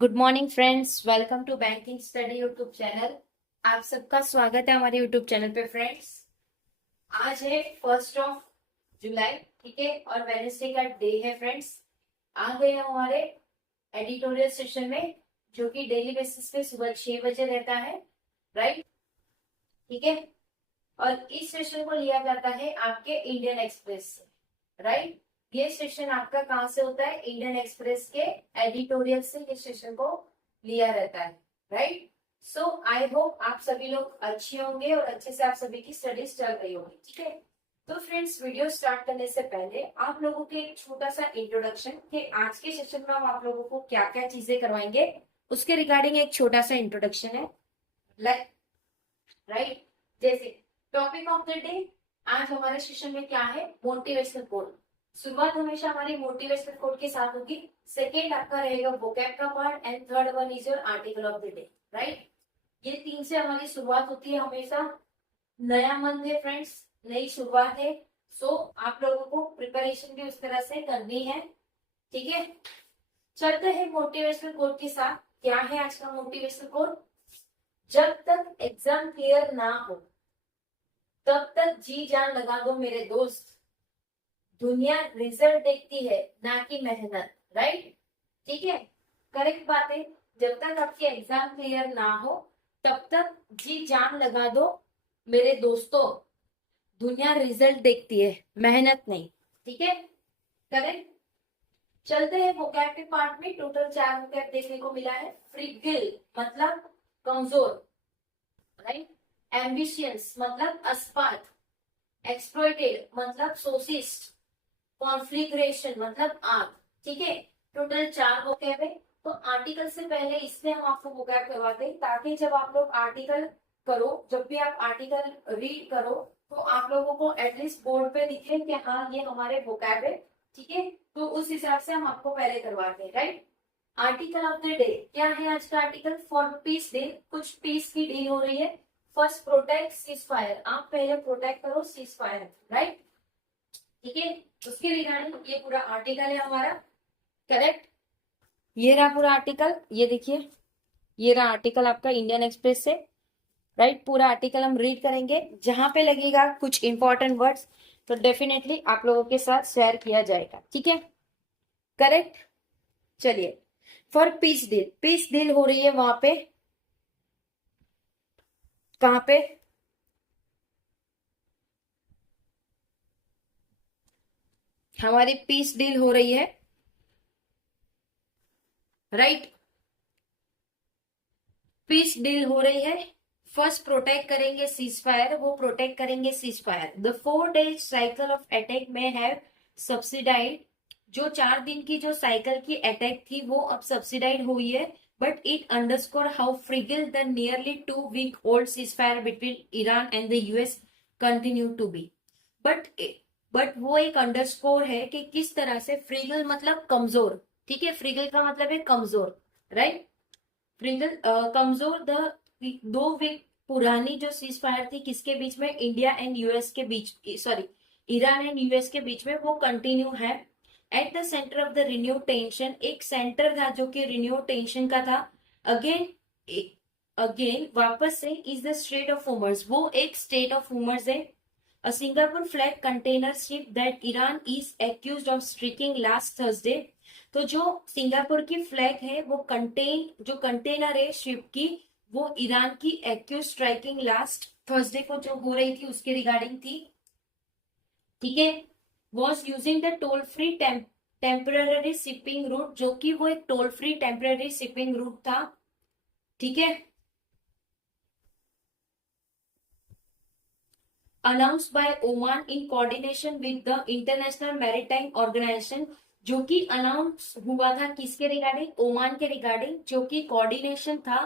Good morning friends, welcome to banking study YouTube channel. आप सबका स्वागत है हमारे यूट्यूब चैनल पे। फ्रेंड्स, आज है 1 जुलाई, ठीक है, और वेडनेसडे का डे है। फ्रेंड्स, आ गए हम हमारे एडिटोरियल सेशन में, जो कि डेली बेसिस पे सुबह 6 बजे रहता है, राइट? ठीक है, और इस सेशन को लिया जाता है आपके इंडियन एक्सप्रेस से, राइट? ये सेशन आपका कहाँ से होता है? इंडियन एक्सप्रेस के एडिटोरियल से ये सेशन को लिया रहता है, राइट? सो आई होप आप सभी लोग अच्छे होंगे और अच्छे से आप सभी की स्टडीज चल रही होगी, ठीक है। तो फ्रेंड्स, वीडियो स्टार्ट करने से पहले आप लोगों के एक छोटा सा इंट्रोडक्शन कि आज के सेशन में हम आप लोगों को क्या क्या चीजें करवाएंगे, उसके रिगार्डिंग एक छोटा सा इंट्रोडक्शन है, लाइक, राइट? जैसे टॉपिक ऑफ द डे, आज हमारे सेशन में क्या है? Motivational code. शुरुआत हमेशा हमारी मोटिवेशनल कोड के साथ होगी। सेकेंड आपका रहेगा वोकैब का part and third one is your article of the day, right? ये तीन से हमारी शुरुआत होती है हमेशा। नया मंथ है फ्रेंड्स, नई शुरुआत है, सो आप लोगों को प्रिपरेशन भी उस तरह से करनी है, ठीक है। चलते हैं मोटिवेशनल कोड के साथ। क्या है आज का मोटिवेशनल कोड? जब तक एग्जाम क्लियर ना हो तब तक जी जान लगा दो मेरे दोस्त, दुनिया रिजल्ट देखती है ना कि मेहनत, राइट? ठीक है, करेक्ट बात है। जब तक आपके एग्जाम क्लियर ना हो तब तक जी जान लगा दो मेरे दोस्तों, दुनिया रिजल्ट देखती है, मेहनत नहीं, ठीक है, करेक्ट। चलते हैं वोकैब के पार्ट में। टोटल 4 वोकैब देखने को मिला है। फ्रिगिल मतलब कमजोर, राइट? एम्बिशियस मतलब अस्पात, एक्सप्लॉइटेड मतलब सोसिस्ट, कॉन्फ्लिग्रेशन मतलब आग, ठीक है। टोटल 4 वोकैब है। तो आर्टिकल से पहले इसलिए हम आपको वोकैब करवाते हैं ताकि जब आप लोग आर्टिकल करो, जब भी आप आर्टिकल रीड करो, तो आप लोगों को एटलीस्ट बोर्ड पे दिखे कि हाँ ये हमारे वोकैब है, ठीक है। तो उस हिसाब से हम आपको पहले करवाते हैं, right? Article of the day क्या है आज का आर्टिकल? फॉर पीस डे, कुछ पीस की डील हो रही है। फर्स्ट प्रोटेक्ट सीज फायर, आप पहले प्रोटेक्ट करो सीज फायर, राइट? ठीक है, उसके रिगार्डिंग ये पूरा आर्टिकल है हमारा, करेक्ट। ये रहा पूरा आर्टिकल, ये देखिए, ये रहा आर्टिकल आपका इंडियन एक्सप्रेस से, राइट? पूरा आर्टिकल हम रीड करेंगे, जहां पे लगेगा कुछ इंपॉर्टेंट वर्ड्स तो डेफिनेटली आप लोगों के साथ शेयर किया जाएगा, ठीक है, करेक्ट। चलिए, for peace deal, peace deal हो रही है वहां पे, कहां पे? हमारी पीस डील हो रही है, राइट? पीस डील हो रही है। फर्स्ट प्रोटेक्ट करेंगे सीज फायर, वो प्रोटेक्ट करेंगे cease fire. The 4 days cycle of attack में हैव सब्सिडाइड, जो 4 दिन की जो साइकिल की अटैक थी वो अब सब्सिडाइड हुई है। But it underscore how fragile the nearly 2 week old cease fire between Iran and the US continue to be. But but वो एक अंडरस्कोर है कि किस तरह से फ्रिगल मतलब कमजोर, ठीक है, फ्रिगल का मतलब है कमजोर, राइट? फ्रिगल कमजोर, द 2 वीक पुरानी जो सीज फायर थी किसके बीच में? इंडिया एंड यूएस के बीच, सॉरी, ईरान एंड यूएस के बीच में, वो कंटिन्यू है। At the centre of the renew tension, एक सेंटर था जो कि रिन्यू टेंशन का था। अगेन अगेन वापस से इज द स्ट्रेट ऑफ होमर्स, वो एक स्टेट ऑफ होमर्स है। A Singapore flag container ship that Iran is accused of streaking last Thursday. तो जो सिंगापुर की फ्लैग है वो जो कंटेनर है शिप की, वो ईरान की एक्यूज स्ट्राइकिंग लास्ट थर्सडे को जो हो रही थी उसके रिगार्डिंग थी, ठीक है। Was using the toll free temporary shipping root, जो कि वो एक toll free temporary shipping root था, ठीक है। announced by Oman in coordination with the International Maritime Organization, जो कि अनाउंस हुआ था किसके रिगार्डिंग? ओमान के रिगार्डिंग, जो कि कोऑर्डिनेशन था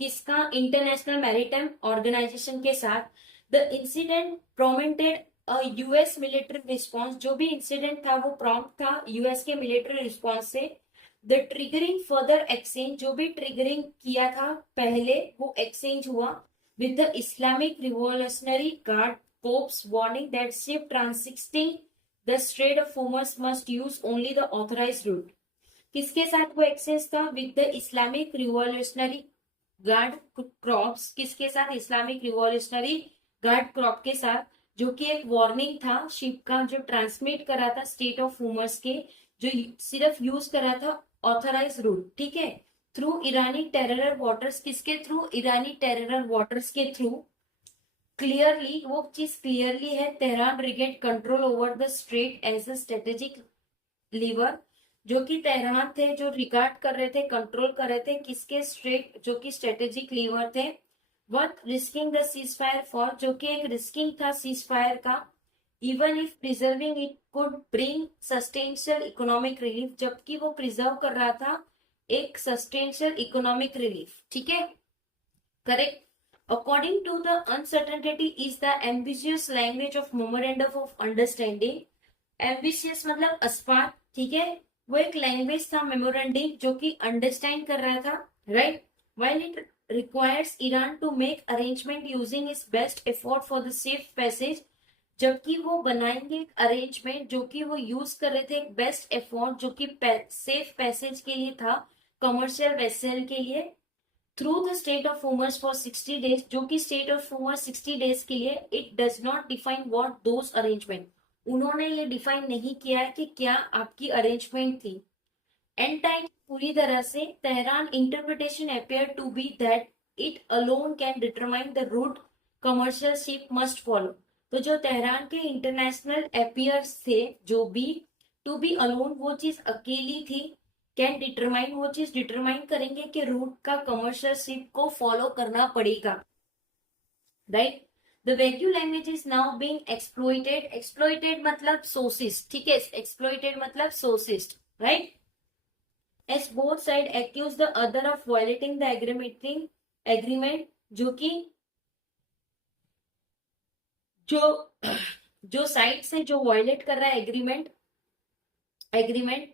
किसका? इंटरनेशनल मैरीटाइम ऑर्गेनाइजेशन के साथ। The incident prompted US military response, जो भी इंसिडेंट था वो प्रॉम्प्ट था यूएस के मिलिट्री रिस्पॉन्स से। द ट्रिगरिंग फर्दर एक्सचेंज, जो भी ट्रिगरिंग किया था पहले वो एक्सचेंज हुआ with the Islamic Revolutionary Guard Corps warning that ship transiting the Strait of Hormuz must use only the authorized route. किसके साथ वो एक्सेस था? With the Islamic revolutionary guard crops. किसके साथ? इस्लामिक रिवॉल्यूशनरी गार्ड क्रॉप के साथ, जो कि एक वार्निंग था शिप का, जो ट्रांसमिट करा था स्टेट ऑफ रूमर्स के, जो सिर्फ यूज करा था ऑथराइज रूट, ठीक है, थ्रू ईरानी टेरर वाटर्स। किसके थ्रू? ईरानी टेरर वाटर्स के थ्रू। क्लियरली, वो चीज क्लियरली है, Tehran regain control over the strait as a strategic lever, जो कि तेहरान थे जो रिगार्ड कर रहे थे, कंट्रोल कर रहे थे किसके? स्ट्रेट, जो कि स्ट्रेटेजिक लीवर थे। Worth risking the cease fire for, जो कि एक रिस्किंग था सीज फायर का, even if preserving it could bring substantial economic relief, जबकि वो प्रिजर्व कर रहा था एक सस्टेंशियल इकोनॉमिक रिलीफ, ठीक है, correct. According to the uncertainty is the ambitious language of memorandum of understanding. Ambitious मतलब अस्पात, ठीक है, वो एक लैंग्वेज था मेमोरेंडम जो कि अंडरस्टैंड कर रहा था, right. While it requires Iran to make arrangement using its best effort for the safe passage, जबकि वो बनाएंगे एक अरेंजमेंट जो कि वो यूज कर रहे थे एक बेस्ट एफर्ट जो कि सेफ पैसेज के लिए था, कमर्शियल वेसल के लिए, through the state of rumours for 60 days, जो कि स्टेट ऑफ रूमर्स 60 डेज के लिए। It does not define what those arrangement, उन्होंने ये डिफाइन नहीं किया है कि क्या आपकी अरेंजमेंट थी। एंड टाइम पूरी तरह से Tehran interpretation appear to be that it alone can determine the route commercial ship must follow. तो जो तेहरान के इंटरनेशनल अपियर्स थे, जो भी टू बी अलोन, वो चीज अकेली थी, कैन डिटरमाइन, वो चीज डिटरमाइन करेंगे कि रूट का कमर्शियल शिप को फॉलो करना पड़ेगा, right. The vague language is now being exploited. Exploited मतलब सोसिस्ट, ठीक है, एक्सप्लॉइटेड मतलब सोसिस्ट, right. As both side accuse the other of violating the agreement, जो कि जो जो साइड से जो वायलेट कर रहा है agreement.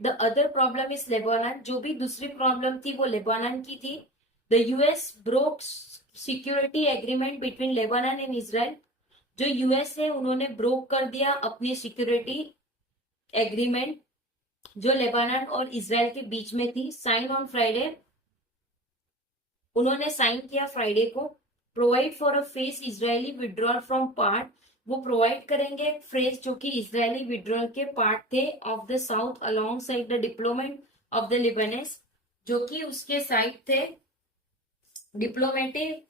The other problem is Lebanon, जो भी दूसरी प्रॉब्लम थी वो लेबानन की थी। The US broke security agreement between Lebanon and Israel, जो यूएस है उन्होंने ब्रोक कर दिया अपनी सिक्योरिटी एग्रीमेंट जो लेबानन और इजराइल के बीच में थी। साइन ऑन फ्राइडे, उन्होंने साइन किया फ्राइडे को। Provide for a face Israeli withdrawal from part, वो प्रोवाइड करेंगे एक फ्रेज जो कि इजरायली विड्रॉल के पार्ट थे of the south alongside the diplomat of the Lebanese, जो कि उसके साइड थे डिप्लोमेटिक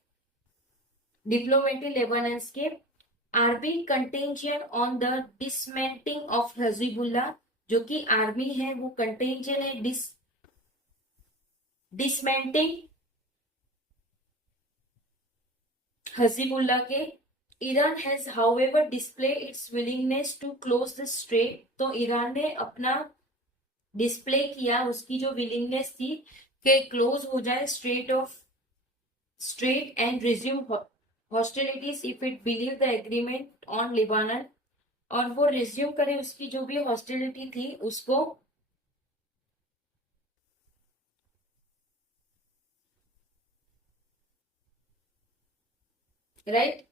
लेबनान के। Army contingent on the dismantling of Hezbollah, जो कि आर्मी है वो कंटेंजन है डिसमेंटिंग हिजबुल्लाह के। Iran has however display its willingness to close the strait, तो ईरान ने अपना डिस्प्ले किया उसकी जो विलिंगनेस थी कि क्लोज हो जाए strait and resume hostilities if it believe the agreement on Lebanon, और वो रिज्यूम करे उसकी जो भी हॉस्टिलिटी थी उसको, right.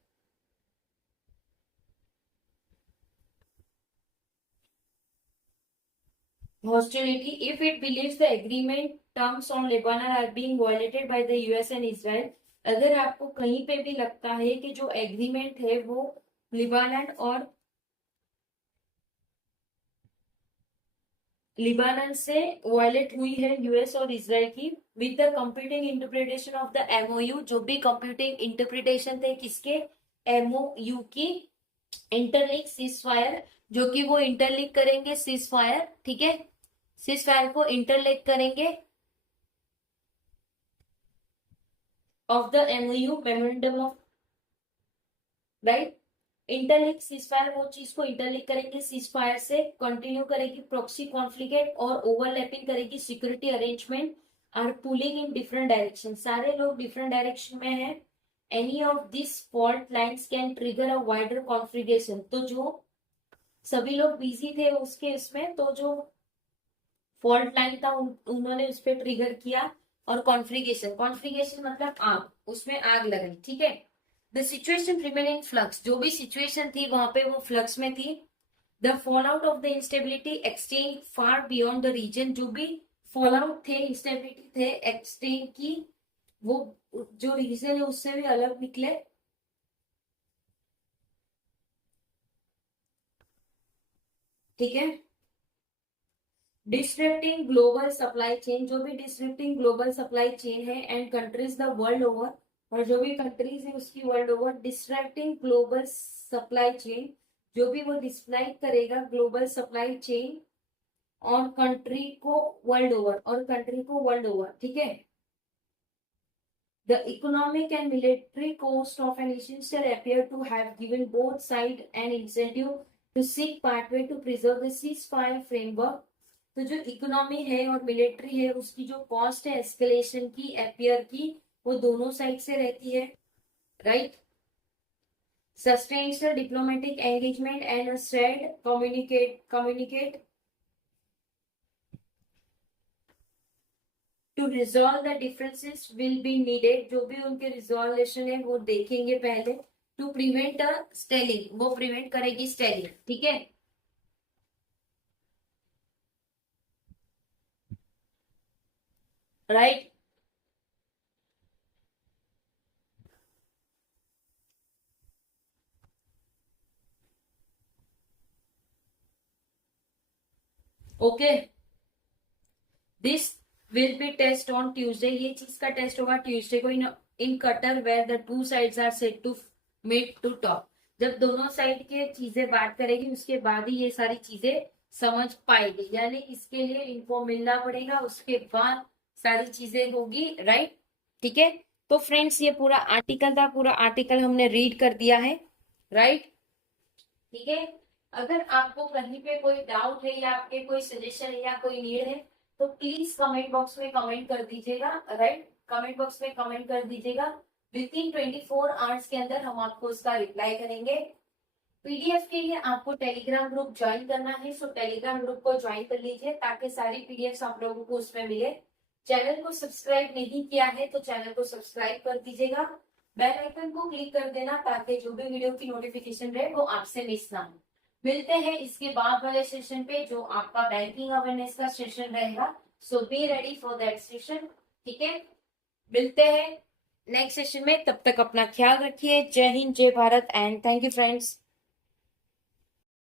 hostility if it believes the agreement terms on Lebanon are being violated by the US and Israel। अगर आपको कहीं पे भी लगता है कि जो एग्रीमेंट है वो लिबानन से वायलेट हुई है यूएस और इसराइल की, with the computing interpretation of the MOU, जो भी कंप्यूटिंग इंटरप्रिटेशन थे किसके? एमओयू की। इंटरलिंक सीज फायर, जो कि वो इंटरलिंक करेंगे सीज फायर, ठीक है, सीज फायर को इंटरलिंक करेंगे of the MOU memorandum of, right. Interlink ceasefire, वो चीज को इंटरलिंक करेंगे सीज फायर से, कंटिन्यू करेगी प्रॉक्सी कॉन्फ्लिक्ट और ओवरलैपिंग करेगी security arrangement, are pulling in different direction, सारे लोग डिफरेंट डायरेक्शन में है। Any of this fault lines can trigger a wider conflagration, तो जो सभी लोग बिजी थे उसके इसमें, तो जो फॉल्ट लाइन था उन्होंने उस पर ट्रिगर किया, और कॉन्फ्लिगेशन मतलब आग, उसमें आग लगाई, ठीक है। द सिचुएशन रिमेनिंग फ्लक्स, जो भी सिचुएशन थी वहां पे वो फ्लक्स में थी। The fallout of the instability extend far beyond the region, जो भी फॉल आउट थे, इंस्टेबिलिटी थे एक्सचेंज की, वो जो रीजन है उससे भी अलग निकले। ठीक है। डिस्टरप्टिंग ग्लोबल सप्लाई चेन, जो भी डिस्टरप्टिंग ग्लोबल सप्लाई चेन है and countries the world over, और जो भी कंट्रीज है उसकी world over, disrupting global supply chain, जो भी वो डिस्ट्रैक्ट करेगा ग्लोबल सप्लाई चेन और कंट्री को वर्ल्ड ओवर, और कंट्री को वर्ल्ड ओवर। ठीक है। The economic and military cost of an essential appear to have given both sides an incentive to seek pathway to preserve the ceasefire framework. तो जो economy है और military है उसकी जो कॉस्ट है एस्केलेशन की, अपियर की, वो दोनों साइड से रहती है। Right. Sustained diplomatic engagement and straight communicate to resolve the differences will be needed, जो भी उनके रिजोल्यूशन है वो देखेंगे पहले। टू प्रिवेंट स्टेलिंग, वो प्रिवेंट करेगी स्टेलिंग। ठीक है। Right. Okay. This will be test on Tuesday, ये चीज का टेस्ट होगा ट्यूसडे को in Qatar where the two sides are set to meet to talk. जब दोनों साइड के चीजें बात करेगी उसके बाद ही ये सारी चीजें समझ पाएगी, यानी इसके लिए इनको मिलना पड़ेगा, उसके बाद सारी चीजें होगी। राइट। ठीक है। तो फ्रेंड्स ये पूरा आर्टिकल था, पूरा आर्टिकल हमने रीड कर दिया है। राइट। ठीक है। अगर आपको कहीं पे कोई डाउट है या आपके कोई सजेशन है या कोई नीड है तो प्लीज कमेंट बॉक्स में कमेंट कर दीजिएगा। राइट। कमेंट बॉक्स में कमेंट कर दीजिएगा। विद इन 24 आवर्स के अंदर हम आपको उसका रिप्लाई करेंगे। पीडीएफ के लिए आपको टेलीग्राम ग्रुप ज्वाइन करना है, सो टेलीग्राम ग्रुप को ज्वाइन कर लीजिए ताकि सारी पीडीएफ आप लोगों को उसमें मिले। चैनल को सब्सक्राइब नहीं किया है तो चैनल को सब्सक्राइब कर दीजिएगा। बेल आइकन को क्लिक कर देना ताकि जो भी वीडियो की नोटिफिकेशन रहे वो आपसे मिस ना हो। मिलते हैं इसके बाद वाले सेशन पे जो आपका बैंकिंग अवेयरनेस का सेशन रहेगा। So be ready for that session. ठीक है। मिलते हैं नेक्स्ट सेशन में, तब तक अपना ख्याल रखिए। जय हिंद, जय Bharat and thank you friends.